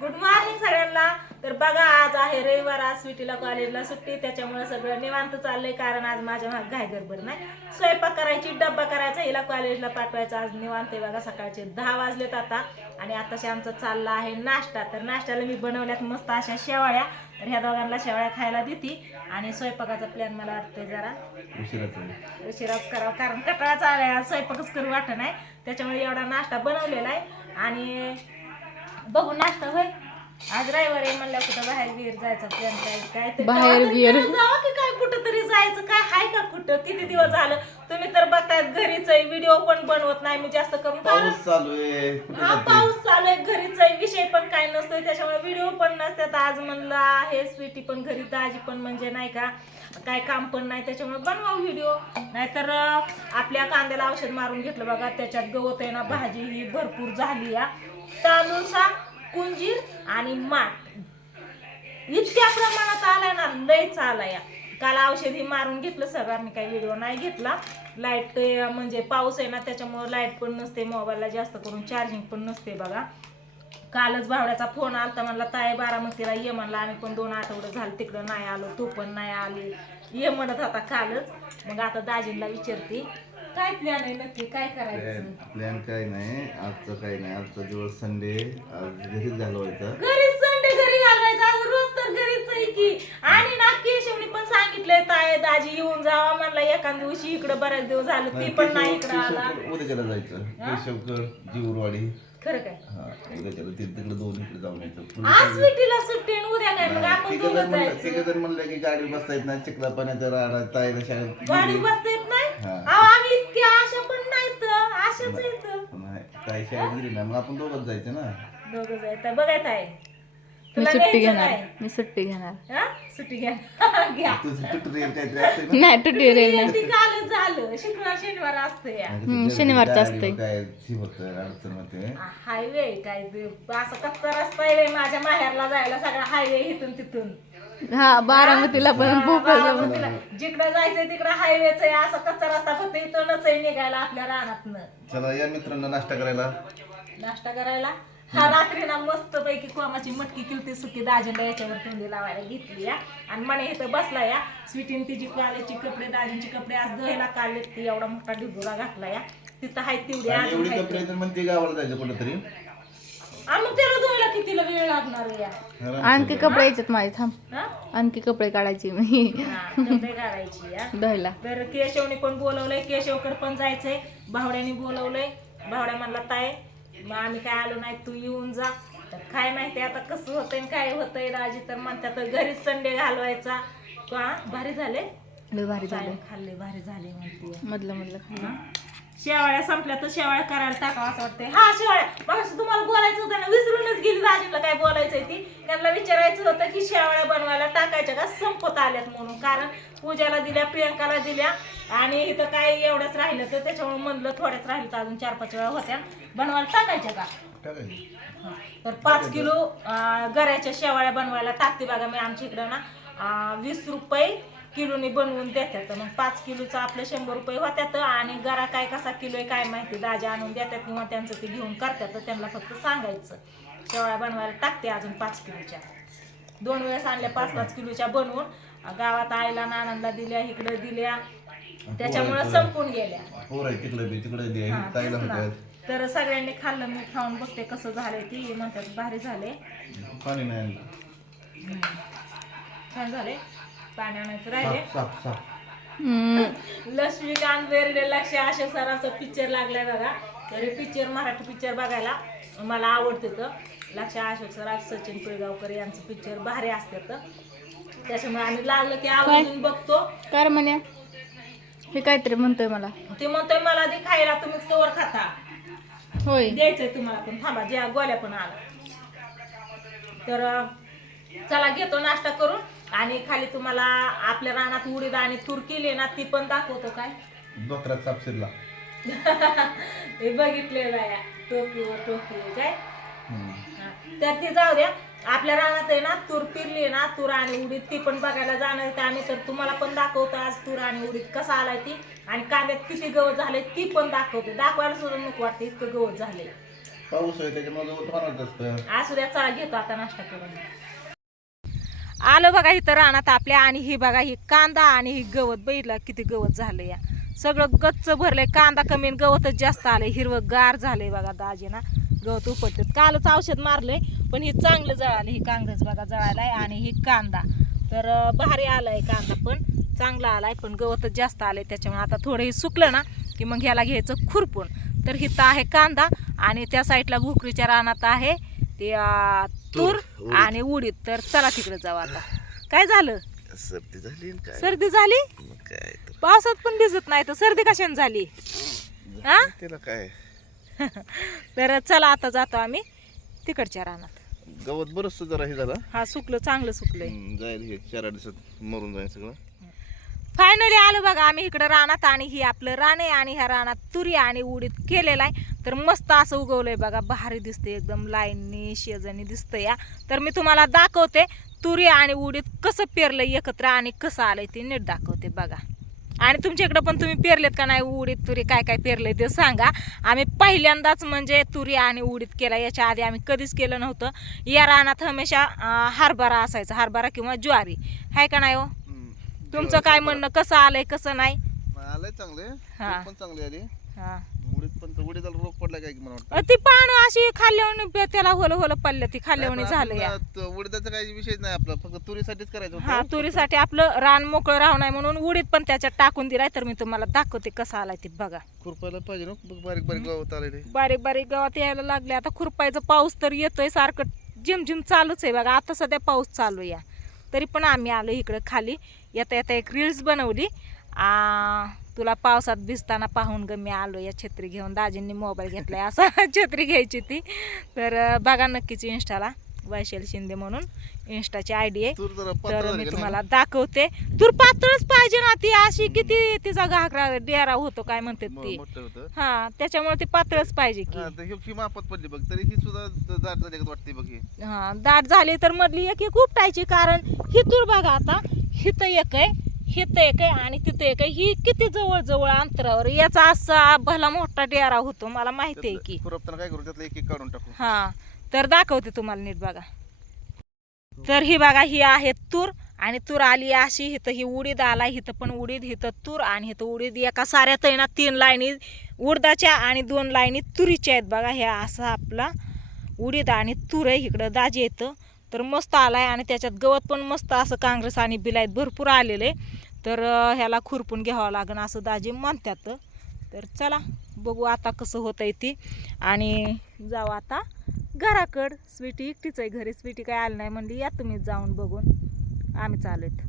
Good morning सगळ्यांना. तर बघा आज आहे रविवार आज स्वीटीला कॉलेजला सुट्टी. त्याच्यामुळे सगळं निवांत चाललंय कारण आज माझ्या मागे घाय गडबड नाही. स्वयंपाक करायची डब्बा करायचा हिला कॉलेजला पाठवायचा. आज निवांत आहे बघा सकाळचे दहा वाजलेत आता. आणि आताशी आमचा चालला आहे नाश्ता. तर नाश्त्याला मी बनवल्यात मस्त अशा शेवाळ्या. तर ह्या दोघांना शेवाळ्या खायला देते. आणि स्वयंपाकाचा प्लॅन मला वाटतंय जरा उशिराच उशिराच करावं. कारण कटाळा चालाय आज स्वयंपाकच करू वाटत नाही. त्याच्यामुळे एवढा नाश्ता बनवलेला आहे. आणि बघू नाश्ता होय. आज रविवार आहे म्हणल्या कुठं बाहेर बिहेर जायचं प्लॅन काय काय ते बाहेर गावातच बिहेर. जावं की काय कुठं तरी जायचं काय हाय का कुठं? किती दिवस झालं? तुम्ही तर बघतायत घरीच आहे व्हिडिओ पण बनवत नाही मी जास्त करून कारण पाऊस चालू आहे. कुठे हा जाते? पाऊस चालू आहे घरीच आहे विषय पण काय नसतोय त्याच्यामुळे व्हिडिओ पण नसतात आज म्हणलं आहे स्वीटी पण घरी दाजी पण म्हणजे नाही का काय काम पण नाही त्याच्यामुळे बनवा व्हिडिओ नाहीतर अं, आपल्या कांद्याला औषध मारून घेतलं बघा त्याच्यात गवत आहे ना भाजी ही भरपूर झाली या तांदूळसा कुंजीर आणि माठ. इतक्या प्रमाणात आलाय ना लयच आलाय काल औषधी मारून घेतलं सगळं आम्ही काही व्हिडिओ नाही घेतला. लाइट म्हणजे पाऊस आहे ना त्याच्यामुळे लाइट पण नसते मोबाईलला जास्त करून चार्जिंग पण नसते बघा. कालच भावड्याचा फोन आलता म्हणला ताय बारामतीला ये म्हणला आम्ही पण दोन आठवडे झालं तिकडं नाही आलो तू पण नाही आली. ये म्हणत होता कालच. मग आता दाजींना विचारते काय प्लॅन आहे नक्की? काय करायचं? प्लॅन काय नाही. आजचं काही नाही. आजचा दिवस संडे आज घरीच घालवायचा. घरीच संडे घरी घालवायचं. आज रोज तर घरीच आहे की. आणि ना केशवनी पण सांगितलंय ताय दाजी येऊन जावा म्हणला. एका दिवशी इकडं बऱ्याच दिवस झालं. ती पण नाही इकडं आला. केशवकर उद्याच्याला जायचं. केशवकर जीवरवाडी. खरं काय? हा उद्याच्याला ते तिकडे दोन इकडे जाऊन यायचं. आज स्वीटीला सुट्टी आणि उद्या काय? मग आपण तिघ दोघं जण म्हणलं जायचं. तिघ जण म्हणलं की गाडी बसता येत नाही. चिखला पाण्याचा राडा ताईला शाळेत गाडी. बसता आशा पण नाहीत आशाच येत नाही ताई शाळेत गेली ना मग आपण दोघंच जायचं ना. दोघं जायचं. बघायत आहे मी तुला सुट्टी घेणार? मी सुट्टी घेणार. हा? सुट्टी घ्या. घ्या. तुझं ट्युटोरियल काहीतरी असते ना? नाही ट्युटोरियल नाही. ती कालच झालं. शुक्रवार शनिवार असतं या. नाही तर हम्म, ते शनिवारचं असतंय. काय होतं अडचण होते? हायवे काय ते असं कच्चा रस्ता आहे रे माझ्या माहेरला जायला सगळा हायवे इथून तिथून. हा बारामतीला पण भोपाळला पण. बारामतीला. जिकडं जायचंय तिकडं हायवेच आहे असं कच्चा रस्ता फक्त इथूनच आहे निघायला आपल्या रानातनं. चला या मित्रांना नाश्ता करायला. नाश्ता करायला. हा रात्री ना मस्त पैकी कोमाची मटकी किलती सुकी दाजींना याच्यावर तोंडी लावायला घेतली या. आणि मने इथं बसला या. स्वीटीन तिची कॉलेजची कपडे दाजींचे कपडे आज धुवायला काढले ती एवढा मोठा ढिगोरा घातला या. तिथं हाय तेवढी आणि अजून एवढी हाय. कपडे तर म्हणते गावाला जायचं कुठेतरी. आणि मग त्याला धुवायला कितीला वेळ लागणार आहे या? आणखी कपडे यायच्यात माझे थांब. हा? आणखी कपडे काढायचे मी. हा, कपडे घालायची या. धुवायला. तर केशवने पण बोलवलंय केशवकडे पण जायचंय. भावड्याने बोलवलंय. भावड्या म्हणला ताय मग आम्ही काय आलो नाही तू येऊन जा. तर काय माहिती आता कसं होतंय आणि काय होतंय राजी तर म्हणतात घरीच संडे घालवायचा. का भारी झाले? लय भारी झालं. खाल्ले भारी झाले म्हणते. मधलं मधलं खाल्लं. शेवाळ्या संपल्या तर शेवाळ्या करायला टाकावं असं वाटतंय. हा शेवाळ्या. मग तुम्हाला बोलायचं होतं ना विसरूनच गेली राजीला काय बोलायचंय ती. त्यांना विचारायचं होतं की शेवाळ्या बनवायला टाकायच्या का? संपत आल्यात म्हणून. कारण पूजाला दिल्या प्रियंकाला दिल्या आणि इथं काय एवढंच राहिलं तर त्याच्यामुळे म्हणलं थोड्याच राहिलं तर अजून चार पाच वेळा होत्या. बनवायला टाकायच्या का. हा. तर पाच किलो अं, गऱ्याच्या शेवाळ्या बनवायला टाकते बघा मी आमच्या इकडं ना. अं, वीस रुपये किलोनी बनवून देतात मग पाच किलोचं आपलं शंभर रुपये होत्यात आणि गरा काय कसा किलो आहे काय माहिती. दाजी आणून देतात किंवा त्यांचं ते घेऊन करतात तर त्यांना फक्त सांगायचं. शेवाळ्या बनवायला टाकते अजून पाच किलोच्या. दोन वेळेस आणल्या पाच पाच किलोच्या बनवून गावात आईला नानांना दिल्या इकडं दिल्या. त्याच्यामुळं संपून गेल्या. तर सगळ्यांनी खाल्लं मी खाऊन बघते कसं झालंय ती. म्हणतात भारी झाले छान झाले पाणी आणायचं राहिले. साफ साफ साफ हम्म. लक्ष्मीकांत बेर्डे लक्ष अशोक सरांचा पिक्चर लागलाय बघा. तरी पिक्चर मराठी पिक्चर बघायला मला आवडते तर. लक्ष अशोक सर सचिन पिळगावकर यांचं पिक्चर भारी असतात त्याच्यामुळे आम्ही लागलं की आवडून बघतो. काय म्हणे हे काहीतरी म्हणतोय मला. ते म्हणतोय मला ते खायला तुम्हीच कवर खाता. होय. द्यायचंय तुम्हाला पण. थांबा ज्या गोल्या पण आला तर चला घेतो नाश्ता करून. आणि खाली तुम्हाला आपल्या रानात उडीद आणि तूर केली ना ती पण दाखवतो काय? डोक्यात साप शिरला हे बघितलेलं आहे टोपीवर टोपी काय. हा. तर ती जाऊ द्या. आपल्या रानात आहे ना तूर पिरली ना तूर आणि उडीद ती पण बघायला जाणार आहे. आम्ही तर तुम्हाला पण दाखवतो आज तूर आणि उडीद कसा आलाय ती. आणि कांद्यात किती गवत झाले ती पण दाखवते. दाखवायला सुद्धा नको वाटते इतकं गवत झाले पाऊस आहे त्याच्यामुळे गवत होणारच असतं. असू द्या चला घेतो आता नाश्ता करून. आलं बघा इथं रानात आपल्या आणि ही बघा ही कांदा आणि ही गवत बघितलं किती गवत झालं या. सगळं गच्च भरलंय कांदा कमी गवतच जास्त आलंय. हिरवं गार झालंय बघा दाजीना. गवत उपटत. कालच औषध मारलंय पण ही चांगलं जळालं ही कांग्रेस बघा जळालाय आणि ही कांदा. तर भारी आलाय कांदा पण चांगला आलाय पण गवतच जास्त आलंय त्याच्यामुळे आता थोडं हे सुकलं ना की मग ह्याला घ्यायचं खुरपून. तर हिथं आहे कांदा आणि त्या साईडला भोकरीच्या रानात आहे ते तूर. आणि उडीद. तर चला तिकडे जाऊ आता. काय झालं? सर्दी झाली ना काय? सर्दी झाली? मग काय तर. पावसात पण भिजत नाही तर सर्दी कशाने झाली? हा? त्याला काय? तर चला आता जातो आम्ही तिकडच्या रानात. गवत बरंच जरा हे झालं हा? सुकलं चांगलं सुकलंय. जाईल हे चार आठ दिवसात मरून जाईल सगळं. फायनली आलो बघा आम्ही इकडं रानात आणि ही आपलं रान आहे आणि ह्या रानात तुरी आणि उडीद केलेला आहे. तर मस्त असं उगवलंय बघा भारी दिसते एकदम लाईननी शेजानी दिसतंय या तर मी तुम्हाला दाखवते तुरी आणि उडीद कसं पेरलंय एकत्र आणि कसं आलंय ते नीट दाखवते बघा. आणि तुमच्या इकडं पण तुम्ही पेरलेत का नाही उडीद तुरी काय काय पेरलंय ते सांगा. आम्ही पहिल्यांदाच म्हणजे तुरी आणि उडीद केला याच्या आधी आम्ही कधीच केलं नव्हतं. या रानात हमेशा हरभरा असायचा हरभरा किंवा ज्वारी. हाय का नाही हो? तुमचं काय म्हणणं कसं आलंय कसं नाही? आलंय चांगले हा. पण चांगली आली. हा. उडीदाला रोग पडला काय की मला वाटतं? ती पानं अशी खाल्ल्यावर त्याला होल होल पडलं ती खाल्ल्यावर झालं या. आपण, अं, उडीदाचा काही विषयच नाही आपला फक्त तुरीसाठीच करायचं हा होतं तुरीसाठी आपलं रान मोकळं राहू नाही म्हणून उडीद पण त्याच्यात टाकून दिलाय तर मी तुम्हाला दाखवते कसं आलाय ते बघा. खुरपायला पाहिजे ना बघ बारीक बारीक गवत आलेले. बारीक बारीक गावात यायला लागले आता खुरपायचं पाऊस तर येतोय सारखं झिमझिम चालूच आहे बघा आता सध्या पाऊस चालू आहे या. तरी पण आम्ही आलो इकडं खाली येता येता एक रील्स बनवली. आ, तुला पावसात भिजताना पाहून ग मी आलो या छत्री घेऊन. दाजींनी मोबाईल घेतलाय असा. छत्री घ्यायची ती. तर बघा नक्कीच इंस्टाला वैशाल शिंदे म्हणून इंस्टाची आय डी आहे. तूर मी? तुम्हाला दाखवते. तूर पातळच पाहिजे ना ती. अशी किती तिचा घागरा डेरा होतो काय म्हणतात म- ती. हा त्याच्यामुळे ती पातळच पाहिजे की. तर मापात पडली बघ. तरी सुद्धा द- दाट झाली का वाटते बघ ही. हा दाट झाली तर मधली एक एक उपटायची कारण. ही तूर बघा आता. हिथं एक आहे. हिथं एक आहे आणि तिथं एक आहे. ही किती जवळ जवळ अंतरावर याचा असा भला मोठा डेरा होतो मला माहिती आहे की. खुरपताना काय करू? त्यातलं एक एक काढून टाकू. हा. तर दाखवते तुम्हाला नीट बघा. तर ही बघा ही आहे तूर आणि तूर आली अशी इथं ही उडीद आला इथं पण उडीद इथं तूर आणि इथं उडीद. एका साऱ्यात आहे ना तीन लाईनी उडदाच्या आणि दोन लाईनी तुरीच्या आहेत बघा. ह्या असा आपला उडीद आणि तूर आहे. इकडं दाजी येतं तर मस्त आलाय आणि त्याच्यात गवत पण मस्त असं काँग्रेस आणि बिलायत भरपूर आलेलं. आहे तर ह्याला खुरपून घ्यावं लागेल असं दाजी म्हणतात तर चला बघू आता कसं होतं आहे ती. आणि जाऊ आता घराकड. स्वीटी एकटीच आहे घरी. स्वीटी काय आली नाही म्हणली या तुम्ही जाऊन बघून. आम्ही चालू आहेत